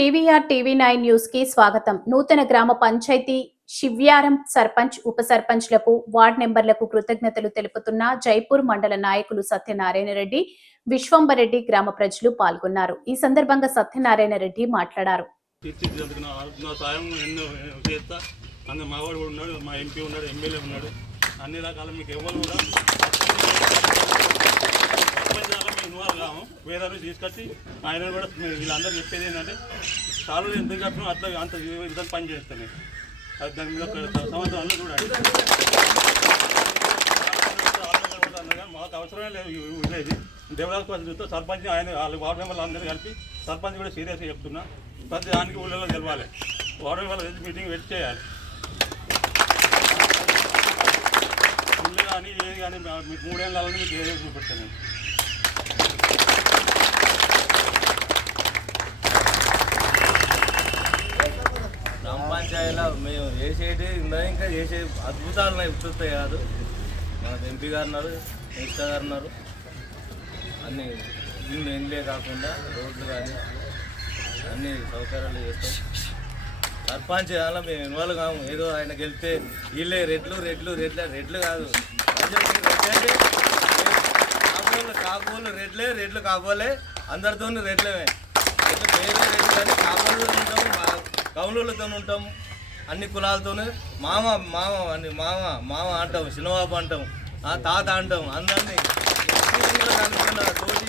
PVR TV9 news కి స్వాగతం. నూతన గ్రామ పంచాయతీ శివ్యారం సర్పంచ్, ఉప సర్పంచ్లకు, వార్డ్ మెంబర్లకు కృతజ్ఞతలు తెలుపుతున్న జైపూర్ మండల నాయకులు సత్యనారాయణ రెడ్డి, విశ్వంబరెడ్డి గ్రామ ప్రజలు పాల్గొన్నారు. ఈ సందర్భంగా సత్యనారాయణ రెడ్డి మాట్లాడారు. అన్ని రకాల మీకు ఎవరు కూడా ఇన్వాల్వ్ కాము. వేరే తీసుకొచ్చి ఆయన కూడా వీళ్ళందరూ చెప్పేది ఏంటంటే చాలా ఎందుకు చెప్పినా అట్లా అంత విధంగా పని చేస్తాను. అది దాని మీద సంవత్సరాలు చూడండి. మాకు అవసరమే లేదు. ఇది డెవలప్ పరిస్థితితో సర్పంచ్ ఆయన వాళ్ళ వార్డు మెంబర్లు అందరూ కలిపి సర్పంచ్ కూడా సీరియస్గా చెప్తున్నా. ప్రతి దానికి ఊళ్ళలో గెలవాలి. వార్డు మెంబర్లు మీటింగ్ పెట్టి చేయాలి. ఇల్లు కానీ ఏది కానీ మీకు 3 ఏళ్ళని మీకు ఏదో చూపెట్టాను. గ్రామ పంచాయతీలో మేము చేసేది ఇంకా చేసే అద్భుతాలు చూస్తాయి కాదు. మన ఎంపీ గారు ఉన్నారు, మినిస్టర్ గారు ఉన్నారు. అన్ని ఇండ్లే కాకుండా రోడ్లు కానీ అన్ని సౌకర్యాలు చేస్తాం. సర్పంచ్ అలా మేము ఇన్వాల్వ్ కాము. ఏదో ఆయన గెలిస్తే వీళ్ళే రెడ్లు కాదు. రెడ్లు కాబోలే అందరితో రెడ్లమే. వేరే రెడ్లు కానీ కాబోలు ఉంటాం, కౌలులతో ఉంటాం. అన్ని కులాలతోనే మామ అంటాం, చిన్నబాబు అంటాం, తాత అంటాం. అందరినీ తోటి